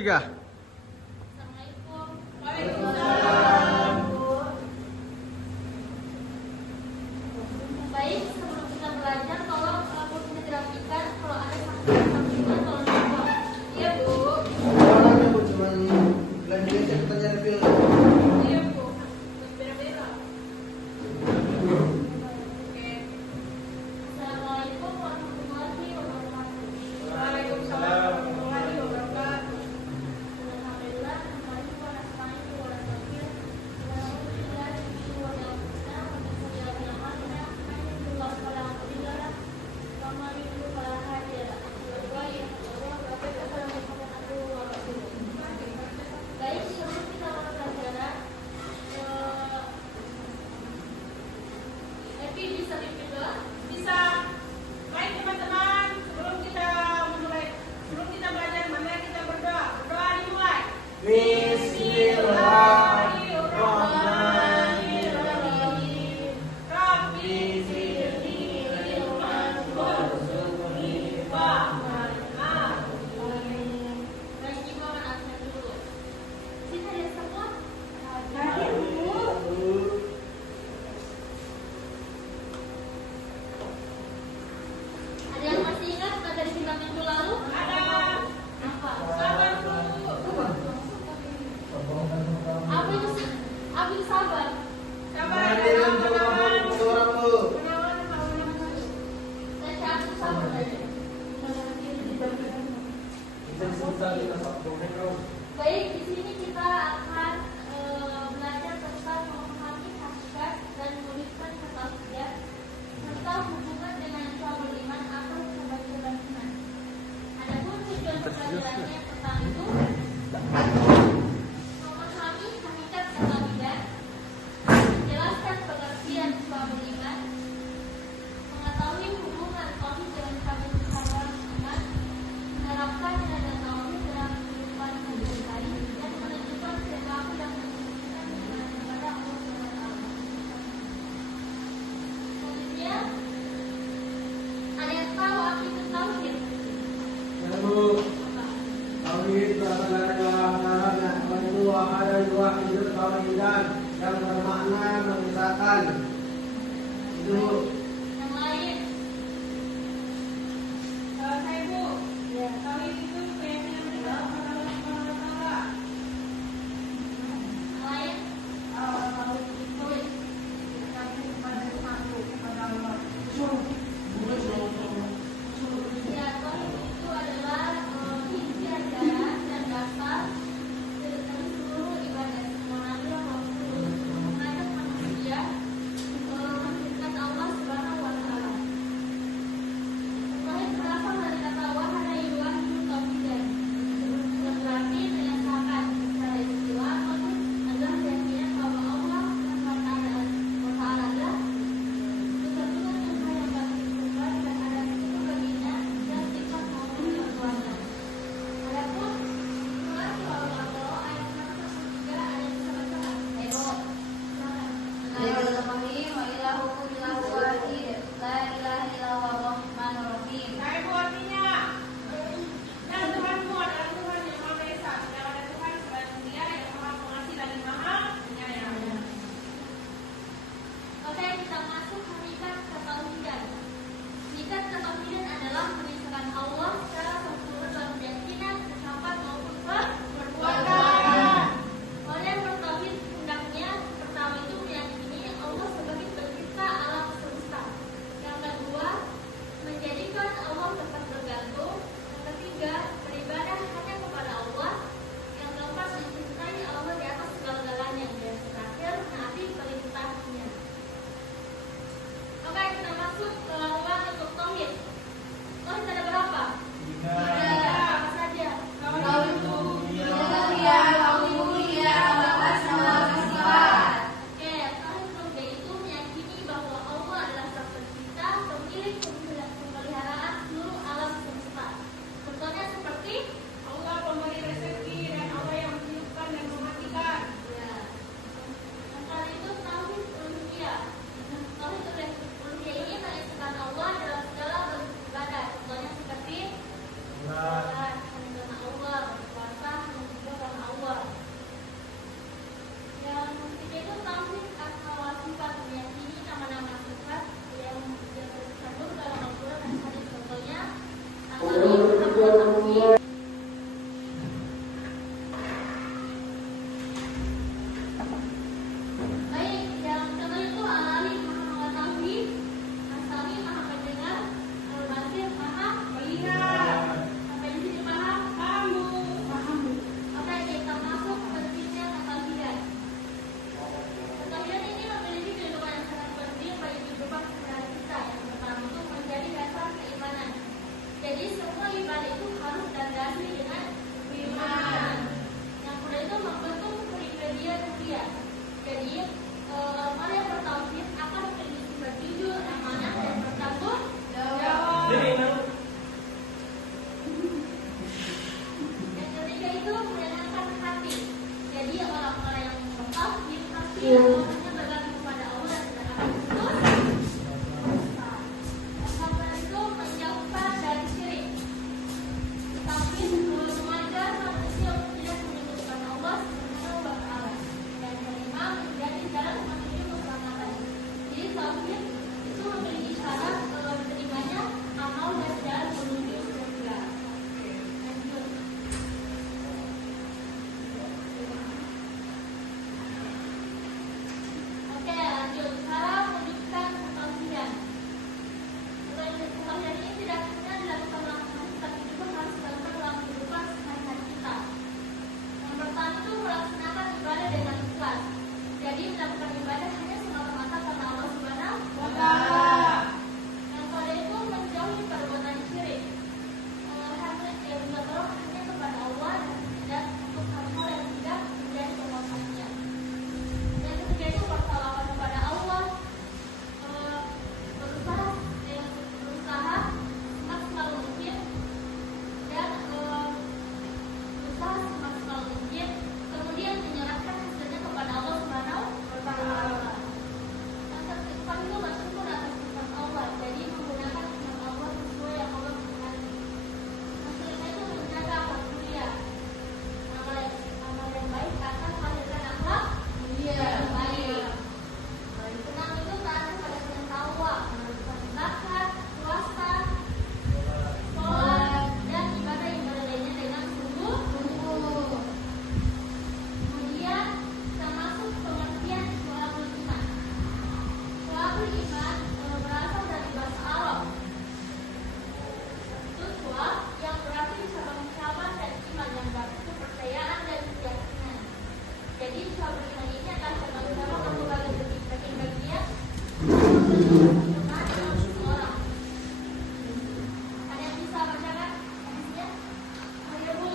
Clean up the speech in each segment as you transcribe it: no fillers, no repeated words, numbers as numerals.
Tiga. Assalamualaikum. Waalaikumsalam. Baik, sebelum kita belajar, tolong kita dirapikan. Kalau ada saksinya, tolong dibuat. Iya, Bu. Orangnya Bu, cuman belanjanya cepetannya lebih. Iya, Bu. Beda-beda. Oke. Assalamualaikum warahmatullahi wabarakatuh. Waalaikumsalam warahmatullahi wabarakatuh. Alhamdulillah, kembali ke nasta'inu wa nastaghfir. Wa na'udzu billahi min syururi anfusina wa min sayyiati a'malina. Man yahdihillahu fala mudilla lahu wa man yudlil fala hadiya lahu. Baik, sebelum kita mulai pelajaran, Evi bisa pimpin doa? Bisa. Baik teman-teman, sebelum kita belajar, mana kita berdoa. Berdoa dimulai. Bismillahirrahmanirrahim. Rabbi zidni ilman warzuqni fahman. Amin. Baik, Ibu akan absen dulu. Sini ada semua? Ada yang masih ingat materi kita minggu lalu? Ada. Apa? Sabar dulu. Apa itu sabar? Sabar. Hadirin teman-teman orang Bu. Saya aku sabar saja. Baik, di sini kita akan belajar tentang memahami hakikat dan menuliskan ketauhidan serta hubungan dengan suami iman atau kebajikan iman. Adapun tujuan pelajarannya tentang itu memahami hakikat ketauhidan, menjelaskan pengertian suami iman, mengetahui hubungan tauhid dengan kebajikan iman, menerapkan nilai tauhid dalam kehidupan sehari-hari dan menunjukkan perilaku yang menunjukkan kepada Allah SWT. Kemudian ada yang tahu akibat tauhid? Ya Bu, tauhid adalah tauhidan yang bermakna mengesahkan. Itu Yang lain? Saya Bu. Tauhid itu keyakinan kita kepada Allah Subhanahu wa Ta'ala. Yang lain? Tauhid itu keyakinan kepada satu kepada Allah. Ya, tauhid itu adalah inti ajaran dan dasar dari seluruh ibadah. Mengajak manusia menghidupkan Allah SWT beribadah dengan ikhlas. Jadi melakukan ibadah hanya semata-mata karena Allah Subhanahu wa Wah. Ta'ala. Yang pada itu menjauhi perbuatan syirik. Hanya kepada Allah dan untuk hal-hal yang tidak menjadi penguasanya. Yang ketiga itu bersalawat kepada Allah, berusaha semaksimal mungkin dan berusaha semaksimal mungkin, kemudian menyerahkan hasilnya kepada Allah Subhanahu wa Ta'ala. Yang keempat itu bersyukur atas nikmat Allah, jadi menggunakan nikmat Allah sesuai yang Allah berikan. Yang kelima itu menjaga akhlak mulia. Amal yang baik akan melahirkan akhlak mulia yang baik. Keenam itu taat kepada pengetahuan, menunaikan zakat, puasa, sholat, dan ibadah-ibadah lainnya dengan sungguh-sungguh. Kemudian termasuk pengertian syu'abul iman. Syu'abul iman berasal dari bahasa Arab. Itu syu'ab yang berarti cabang-cabang dan iman yang berarti kepercayaan dan keyakinan. Jadi syu'abul iman ini adalah cabang-cabang atau bagian-bagian iman dalam seseorang. Ada yang bisa bacakan hadisnya? Ayo Bu.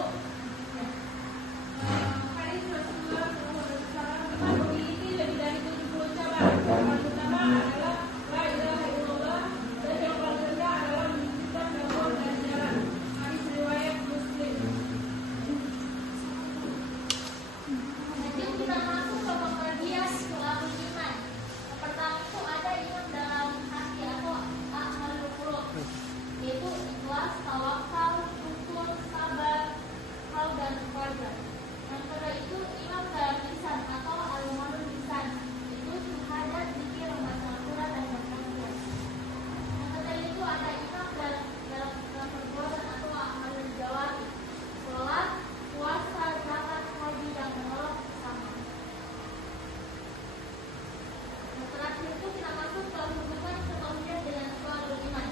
Hadis Rasulullah SAW memiliki lebih dari 70 cabang. Yang pertama adalah la ilaha illallah, dan yang paling rendah adalah menunjukkan bahwa dan jalan. Hadis riwayat Muslim. Lanjut kita masuk ke pengertian syu'abul iman. Yang pertama itu ada iman dalam hati atau a'malul qulub, yaitu ikhlas, tawakal, syukur, sabar, hal dan keluarga. Yang kedua itu iman dalam lisan atau al-amalul lisan, itu syahadat, zikir, membaca Al-Quran dan bertakbir. Yang ketiga itu ada iman dalam perbuatan atau amalul jawari, sholat, puasa, zakat, haji dan menolong sesama. Yang terakhir itu kita masuk ke hubungan ketauhidan dengan syu'abul iman.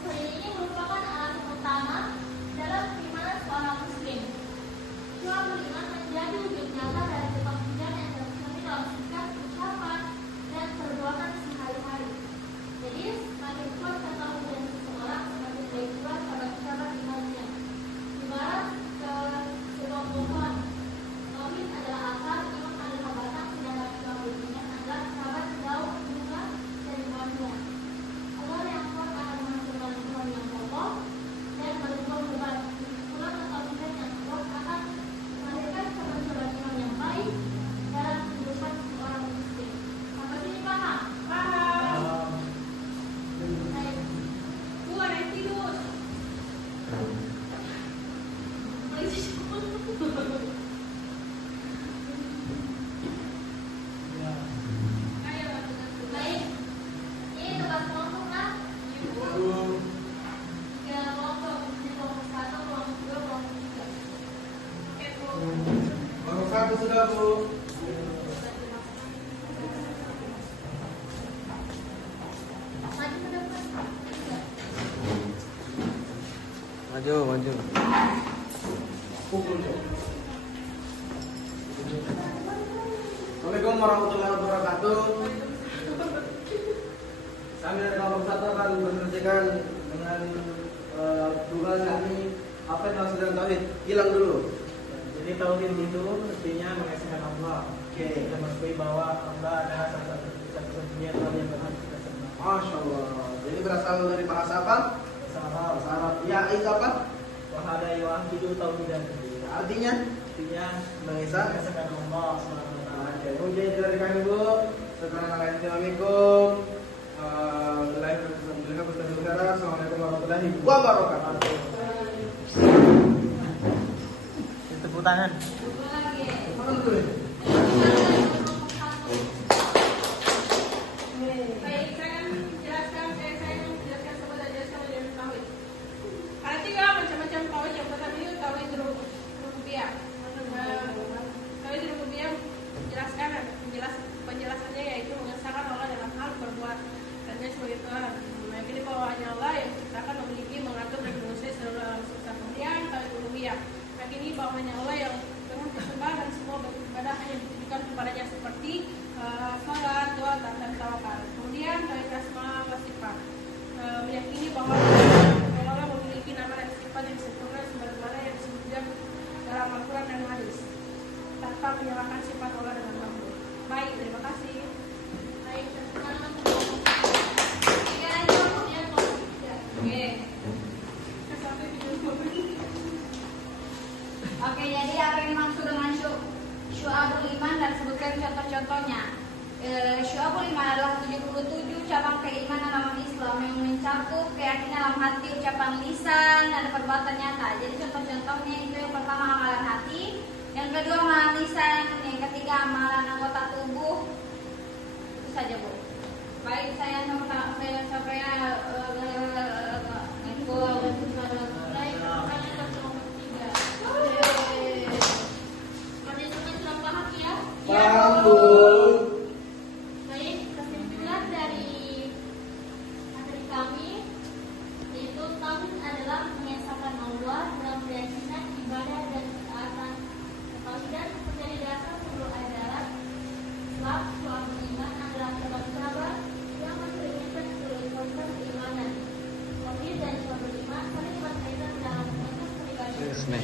Hal ini merupakan alasan utama dalam keimanan seorang muslim. Syu'abul iman menjadi wujud nyata dari ketauhidan yang tercermin dalam sikap, ucapan, dan perbuatan sehari-hari. Jadi semakin kuat ketauhidan seseorang, semakin baik pula cabang-cabang imannya. Ibarat ke sebuah pohon, tauhid adalah akar, iman adalah batang, sedangkan syu'abul iman adalah cabang daun bunga dari buahnya. Allah yang kuat akan menghasilkan pohon yang kokoh dan berbuah-buah. Pula ketauhidan yang kuat akan melahirkan cabang-cabang iman yang baik dalam kehidupan seorang muslim. Sampai sini paham? Paham. Baik. Bu, ada yang tidur. Ayo, Baik. Ini tugas kelompok kan? Baru Tiga kelompok, ini kelompok 1, kelompok 2, kelompok 3. oke Bu. baru satu sudah Bu. Maju ke depan. Maju, maju. Pukul Bu. Assalamualaikum warahmatullahi wabarakatuh. Kami dari kelompok 1 akan mengerjakan dengan tugas kami apa yang maksud dengan tauhid. Hilang dulu. Jadi tauhid itu artinya mengesahkan Allah. Oke. Kita mengakui bahwa Allah adalah satu-satunya Tuhan yang berhak kita sembah. Masya Allah. Jadi berasal dari bahasa apa? Salah. Bahasa Arab. Ya, itu apa? Wahada yuahidu tauhidan. Artinya Artinya mengesahkan. mengesahkan Allah Subhanahu wa taala. Oke, mungkin dari kami Bu. Assalamualaikum. Assalamualaikum warahmatullahi wabarakatuh. Tepuk tangan. Dua lagi. Mana dulu ya? Baik, saya akan menjelaskan sahabat jelaskan mengenai tauhid. Ada 3 macam-macam tauhid. Yang pertama itu tauhid rububiyah. Tauhid rububiyah penjelasannya yaitu mengesahkan Allah dalam hal perbuatannya sebagai Tuhan, meyakini bahwa hanya Allah yang menciptakan, memiliki, mengatur dan menguasai seluruh alam semesta. Kemudian tauhid uluhiyah, meyakini bahwa hanya Allah yang berhak disembah dan semua bentuk tetap menyerahkan sifat Allah dengan makhluk. Baik, terima kasih. Baik, sekarang aku mau tiga aja ya kalau tiga. Oke. Sampai video Oke, jadi apa yang dimaksud dengan syu'abul iman dan sebutkan contoh-contohnya. Syu'abul iman adalah 77 cabang keimanan dalam Islam yang mencakup keyakinan dalam hati, ucapan lisan, dan perbuatan nyata. Jadi contoh-contohnya itu yang pertama amalan hati, yang kedua amalan lisan, yang ketiga amalan anggota tubuh. Itu saja, Bu. Baik, saya sampai Baik, pertanyaan nomor 3. Partisipasi sudah paham ya? Paham, Bu. Baik, kesimpulan dari materi kami yaitu tauhid adalah mengesahkan Allah dalam keyakinan, ibadah dan ketaatan. Ketauhidan menjadi dasar seluruh ajaran Islam. Suatu iman adalah cabang-cabang yang mencerminkan seluruh konsep keimanan. Tauhid dan suatu iman saling berkaitan dalam proses peribadian. Resmi.